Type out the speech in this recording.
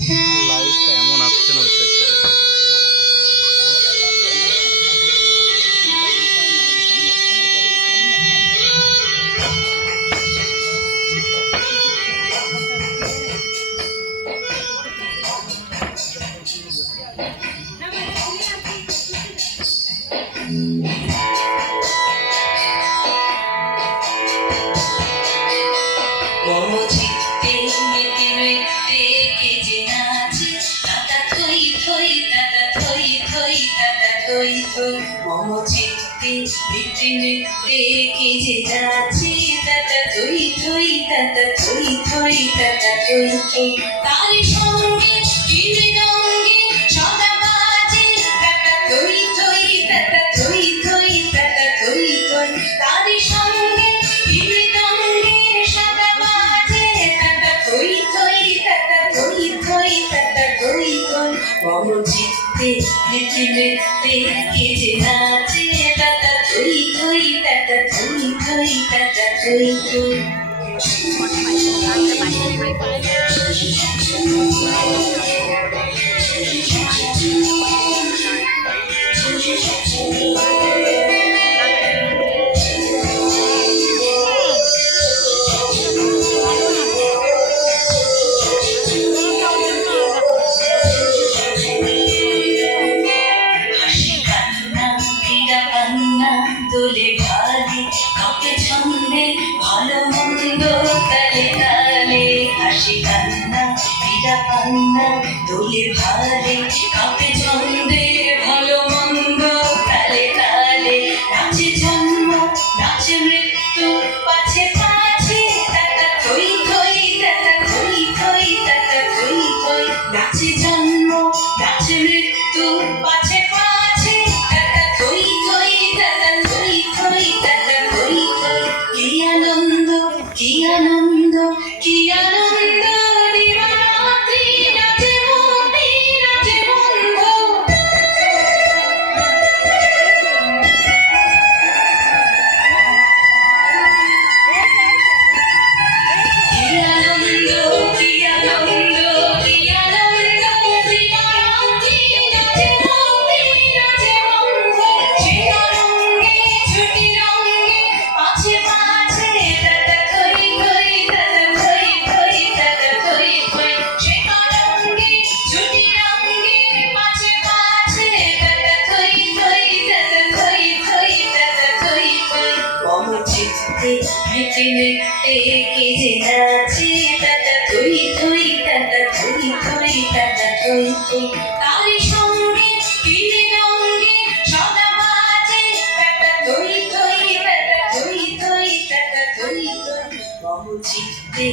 লাইটটা এমন আসছে না ওই সাইড থেকে। মমচিত্তে মেতে মেতে কে যে নাচে তাতা থই থই তাতা থই থই তাতা থই থই মমচিত্তে মেতে মেতে কে যে নাচে তাতা থই থই তাতা থই থই তাতা থই থই তার সঙ্গে কিনে রঙে সদা বাজে তাতা থই থই তাতা থই থই তাতা থই থই তার সঙ্গে কিনে রঙে সদা মমচিত্তে মেতে মেতে কে যে নাচে তাতা থই থই তাতা থই থই তাতা থই থই দোলে ভালে কাপে ছন্দে ভালো মন্দ তালে তালে হাসি কান্না বিড়া পান্না দোলে ভালে কাপে ছন্দে ভালো মন্দ তালে তালে নাচে জন্ম নাচে মৃত্যু পাছে পাছে তাতা থই থই তাতা থই থই তাতা থই থই নাচে জন্ম নাচে মৃত্যু পাছে পাছে তাতা থই থই তাতা থই থই তাতা থই থই কি আনন্দ কি আনন্দ কি আনন্দ দিবারাত্রি নাচে বন্দি নাচে বন্ধ কি আনন্দ কি আনন্দ কি আনন্দ দিবারাত্রি নাচে বন্দি নাচে বন্ধ সে রঙে ছুটি রঙে পাছে পাছে তাতা থই থই তাতা থই থই তাতা থই থই সে রঙে ছুটি রঙে পাছে পাছে তাতা থই থই তাতা থই থই তাতা থই থই মমচিত্তে মেতে মেতে কে যে নাচে তাতা থই থই তাতা থই থই তাতা থই থই তারি সঙ্গে কিনে রঙে সদা বাজে তাতা থই থই তাতা থই থই তাতা থই থই মমচিত্তে